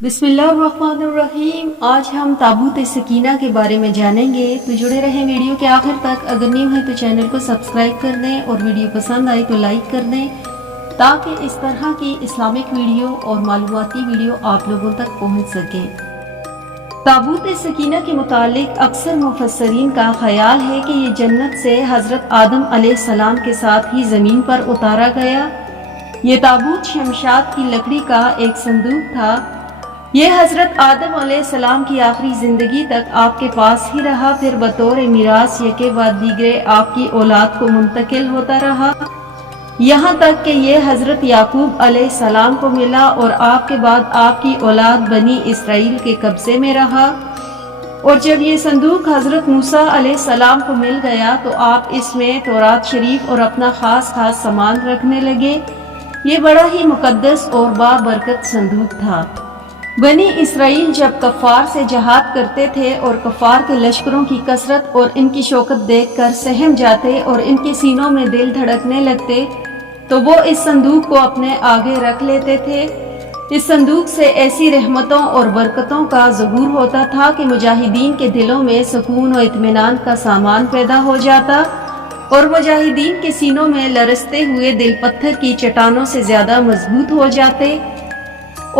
بسم اللہ الرحمن الرحیم۔ آج ہم تابوت سکینہ کے بارے میں جانیں گے، تو جڑے رہیں ویڈیو کے آخر تک۔ اگر نیو ہے تو چینل کو سبسکرائب کر دیں اور ویڈیو پسند آئی تو لائک کر دیں تاکہ اس طرح کی اسلامک ویڈیو اور معلوماتی ویڈیو آپ لوگوں تک پہنچ سکیں۔ تابوت سکینہ کے متعلق اکثر مفسرین کا خیال ہے کہ یہ جنت سے حضرت آدم علیہ السلام کے ساتھ ہی زمین پر اتارا گیا۔ یہ تابوت شمشاد کی لکڑی کا ایک صندوق تھا۔ یہ حضرت آدم علیہ السلام کی آخری زندگی تک آپ کے پاس ہی رہا، پھر بطور میراث یکے بعد دیگرے آپ کی اولاد کو منتقل ہوتا رہا، یہاں تک کہ یہ حضرت یعقوب علیہ السلام کو ملا اور آپ کے بعد آپ کی اولاد بنی اسرائیل کے قبضے میں رہا۔ اور جب یہ صندوق حضرت موسیٰ علیہ السلام کو مل گیا تو آپ اس میں تورات شریف اور اپنا خاص سامان رکھنے لگے۔ یہ بڑا ہی مقدس اور بابرکت صندوق تھا۔ بنی اسرائیل جب کفار سے جہاد کرتے تھے اور کفار کے لشکروں کی کثرت اور ان کی شوکت دیکھ کر سہم جاتے اور ان کے سینوں میں دل دھڑکنے لگتے تو وہ اس صندوق کو اپنے آگے رکھ لیتے تھے۔ اس صندوق سے ایسی رحمتوں اور برکتوں کا ظہور ہوتا تھا کہ مجاہدین کے دلوں میں سکون و اطمینان کا سامان پیدا ہو جاتا اور مجاہدین کے سینوں میں لرزتے ہوئے دل پتھر کی چٹانوں سے زیادہ مضبوط ہو جاتے۔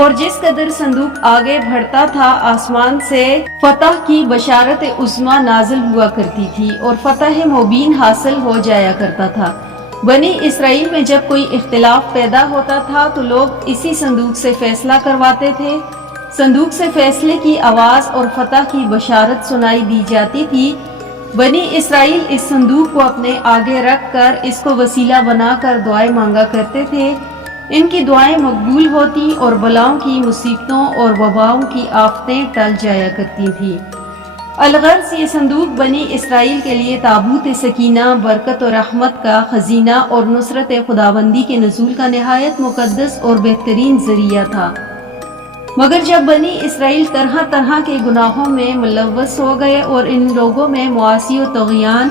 اور جس قدر صندوق آگے بڑھتا تھا، آسمان سے فتح کی بشارت عظمی نازل ہوا کرتی تھی اور فتح مبین حاصل ہو جایا کرتا تھا۔ بنی اسرائیل میں جب کوئی اختلاف پیدا ہوتا تھا تو لوگ اسی صندوق سے فیصلہ کرواتے تھے۔ صندوق سے فیصلے کی آواز اور فتح کی بشارت سنائی دی جاتی تھی۔ بنی اسرائیل اس صندوق کو اپنے آگے رکھ کر اس کو وسیلہ بنا کر دعائیں مانگا کرتے تھے۔ ان کی دعائیں مقبول ہوتی اور بلاؤں کی، مصیبتوں اور وباؤں کی آفتیں ٹل جایا کرتی تھیں۔ الغرض یہ صندوق بنی اسرائیل کے لیے تابوت سکینہ، برکت و رحمت کا خزینہ اور نصرت خداوندی کے نزول کا نہایت مقدس اور بہترین ذریعہ تھا۔ مگر جب بنی اسرائیل طرح طرح کے گناہوں میں ملوث ہو گئے اور ان لوگوں میں معاصی و طغیان،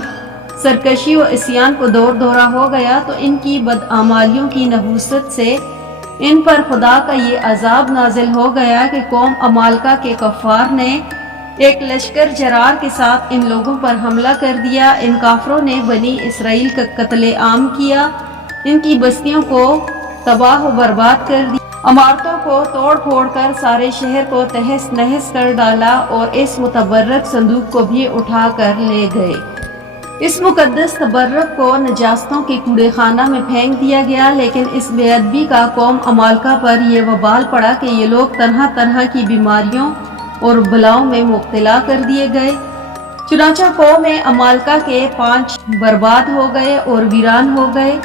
سرکشی و عصیان کو دور دورہ ہو گیا تو ان کی بدعمالیوں کی نحوست سے ان پر خدا کا یہ عذاب نازل ہو گیا کہ قوم عمالقہ کے کفار نے ایک لشکر جرار کے ساتھ ان لوگوں پر حملہ کر دیا۔ ان کافروں نے بنی اسرائیل کا قتل عام کیا، ان کی بستیوں کو تباہ و برباد کر دیا، عمارتوں کو توڑ پھوڑ کر سارے شہر کو تہس نہس کر ڈالا اور اس متبرک صندوق کو بھی اٹھا کر لے گئے۔ اس مقدس تبرک کو نجاستوں کے کوڑے خانہ میں پھینک دیا گیا، لیکن اس بے ادبی کا قوم عمالقہ پر یہ وبال پڑا کہ یہ لوگ طرح طرح کی بیماریوں اور بلاؤں میں مبتلا کر دیے گئے۔ چنانچہ قوم عمالقہ کے 5 برباد ہو گئے اور ویران ہو گئے،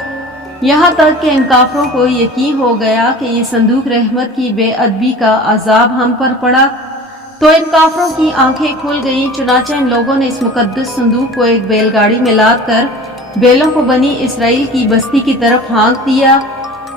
یہاں تک کہ ان کافروں کو یقین ہو گیا کہ یہ صندوق رحمت کی بے ادبی کا عذاب ہم پر پڑا، تو ان کافروں کی آنکھیں کھل گئیں۔ چنانچہ ان لوگوں نے اس مقدس صندوق کو ایک بیل گاڑی میں لاد کر بیلوں کو بنی اسرائیل کی بستی کی طرف ہانک دیا۔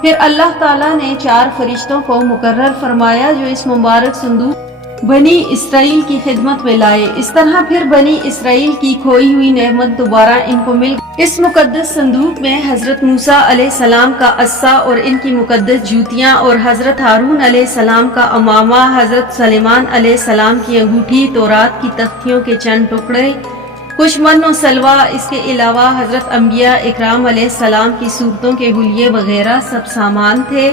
پھر اللہ تعالیٰ نے 4 فرشتوں کو مقرر فرمایا جو اس مبارک صندوق بنی اسرائیل کی خدمت میں لائے۔ اس طرح پھر بنی اسرائیل کی کھوئی ہوئی نعمت دوبارہ ان کو مل گئی۔ اس مقدس صندوق میں حضرت موسیٰ علیہ السلام کا عصا اور ان کی مقدس جوتیاں، اور حضرت ہارون علیہ السلام کا امامہ، حضرت سلیمان علیہ السلام کی انگوٹھی، تورات کی تختیوں کے چند ٹکڑے، کچھ من و سلوہ، اس کے علاوہ حضرت انبیاء اکرام علیہ السلام کی صورتوں کے حلیے وغیرہ سب سامان تھے۔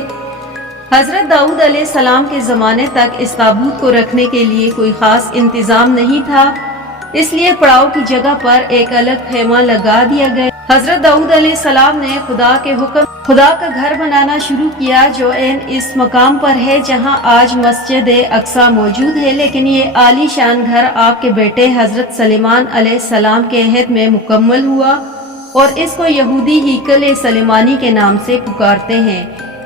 حضرت داؤد علیہ السلام کے زمانے تک اس تابوت کو رکھنے کے لیے کوئی خاص انتظام نہیں تھا، اس لیے پڑاؤ کی جگہ پر ایک الگ خیمہ لگا دیا گیا۔ حضرت داؤد علیہ السلام نے خدا کا گھر بنانا شروع کیا جو اس مقام پر ہے جہاں آج مسجد اقصی موجود ہے، لیکن یہ عالی شان گھر آپ کے بیٹے حضرت سلیمان علیہ السلام کے عہد میں مکمل ہوا اور اس کو یہودی ہیکل سلیمانی کے نام سے پکارتے ہیں۔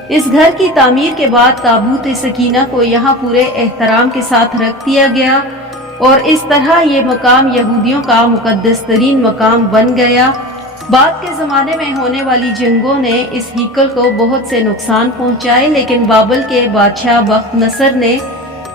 اس گھر کی تعمیر کے بعد تابوت سکینہ کو یہاں پورے احترام کے ساتھ رکھ دیا گیا اور اس طرح یہ مقام یہودیوں کا مقدس ترین مقام بن گیا۔ بعد کے زمانے میں ہونے والی جنگوں نے اس ہیکل کو بہت سے نقصان پہنچائے، لیکن بابل کے بادشاہ بخت نصر نے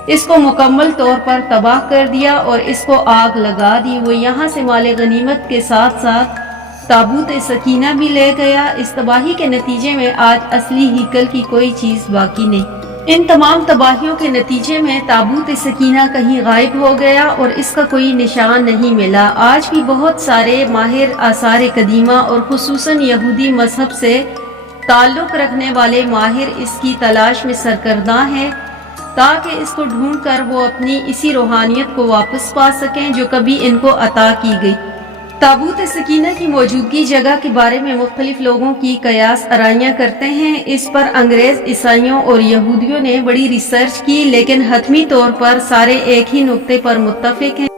اس کو مکمل طور پر تباہ کر دیا اور اس کو آگ لگا دی۔ وہ یہاں سے مال غنیمت کے ساتھ ساتھ تابوت سکینہ بھی لے گیا۔ اس تباہی کے نتیجے میں آج اصلی ہیکل کی کوئی چیز باقی نہیں۔ ان تمام تباہیوں کے نتیجے میں تابوت سکینہ کہیں غائب ہو گیا اور اس کا کوئی نشان نہیں ملا۔ آج بھی بہت سارے ماہر آثار قدیمہ اور خصوصاً یہودی مذہب سے تعلق رکھنے والے ماہر اس کی تلاش میں سرگرداں ہیں تاکہ اس کو ڈھونڈ کر وہ اپنی اسی روحانیت کو واپس پا سکیں جو کبھی ان کو عطا کی گئی۔ تابوت سکینہ کی موجودگی جگہ کے بارے میں مختلف لوگوں کی قیاس آرائیاں کرتے ہیں۔ اس پر انگریز، عیسائیوں اور یہودیوں نے بڑی ریسرچ کی، لیکن حتمی طور پر سارے ایک ہی نقطے پر متفق ہیں